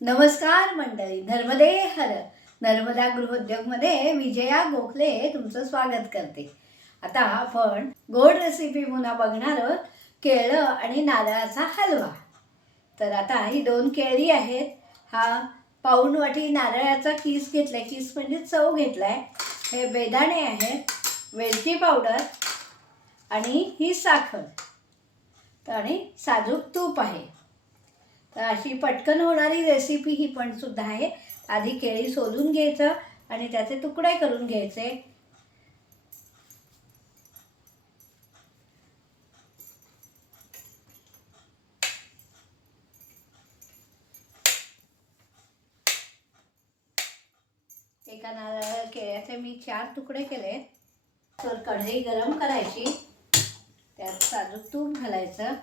नमस्कार मंडळी, नर्मदे हर. नर्मदा गृहोद्योगमध्ये विजया गोखले तुमचं स्वागत करते. आता आपण गोड रेसिपी पुन्हा बघणार आहोत, केळं आणि नारळाचा हलवा. तर आता ही 2 केळी आहेत, हा पाऊण वाटी नारळाचा किस घेतलाय, किस म्हणजे चव घेतलाय, हे बेदाणे आहेत, वेलची पावडर आणि ही साखर आणि साजूक तूप आहे. तर अशी पटकन होणारी रेसिपी ही पण सुद्धा आहे. आधी केळी सोलून घ्यायचं आणि त्याचे तुकडे करून घ्यायचे. एका केळ्याचे मी 4 तुकडे केले. तर कढई गरम करायची, त्यात साजूक तूप घालायचं.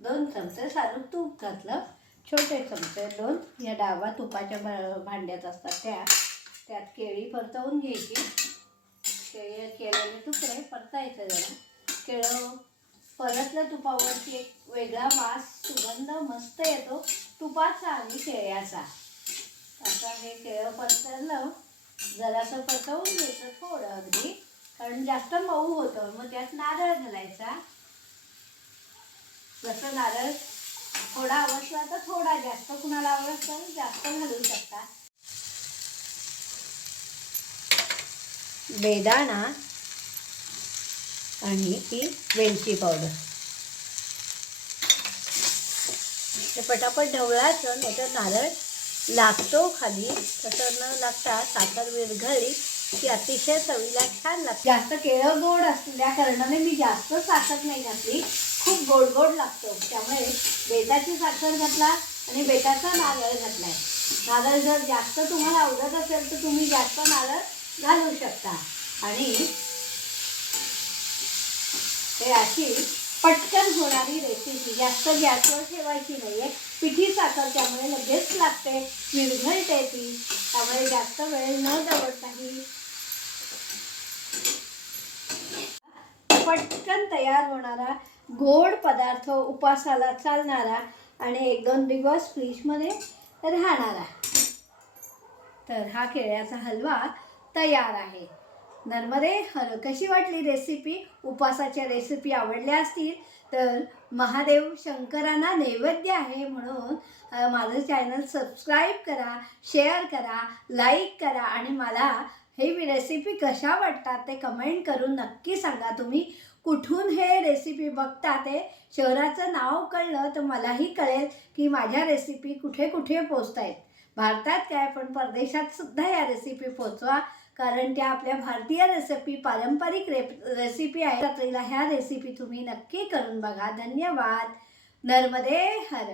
दोन चमचे साजूक तूप घातलं, छोटे चमचे 2 या डावा तुपाच्या भांड्यात असतात त्यात केळी परतवून घ्यायची. केळेले तुकडे परतायचे जरा. केळं परतलं तुपावरती एक वेगळा वास, सुगंध मस्त येतो तुपाचा आणि केळ्याचा. आता हे केळं परतलं, जरासं परतवून घ्यायचं थोडं अगदी, कारण जास्त मऊ होतं. मग त्यात नारळ घालायचा. जसं नारळ थोडा आवडला तर थोडा जास्त, कुणाला आवडत तर जास्त घालू शकता. बेदाणा आणि ती वेलची पावडर ते पटापट ढवळायचं, नाही तर नारळ लागतो खाली. तसं न लागता साखर विरघळली की अतिशय चवीला छान लागते. जास्त केळं गोड असल्या कारणाने मी जास्त साखर नाही घातली, खूप गोड गोड लागतो. त्यामुळे बेताची साखर घातला आणि बेताचा नारळ घातलाय. नारळ जर जास्त तुम्हाला आवडत असेल तर तुम्ही जास्त नारळ घालू शकता. आणि हे अशी पटकन होणारी रेसिपी, जास्त गॅसवर ठेवायची नाहीये. पिठी साखर त्यामुळे लगेच लागते, विरघळते ती, त्यामुळे जास्त वेळ न दवडता ही पटकन तयार होणारा गोड पदार्थ, उपासाला चालणारा आणि 1-2 दिवस फ्रीजमध्ये राहणारा. तर हा केळ्याचा हलवा तयार आहे. नर्मदे हर. कशी वाटली रेसिपी? उपासाच्या रेसिपी आवडल्या असतील तर महादेव शंकरांना नैवेद्य आहे म्हणून माझं चॅनल सबस्क्राईब करा, शेअर करा, लाईक करा आणि मला हे रेसिपी कशा वाटतात ते कमेंट करून नक्की सांगा. तुम्ही कुठून हे रेसिपी बघता ते शहराचं नाव कळलं तर मलाही कळेल की माझ्या रेसिपी कुठे कुठे पोचत आहेत. भारतात काय पण परदेशात सुद्धा या रेसिपी पोचवा, कारण त्या आपल्या भारतीय रेसिपी, पारंपरिक रेसिपी आहे. रात्रीला ह्या रेसिपी तुम्ही नक्की करून बघा. धन्यवाद. नर्मदे हर.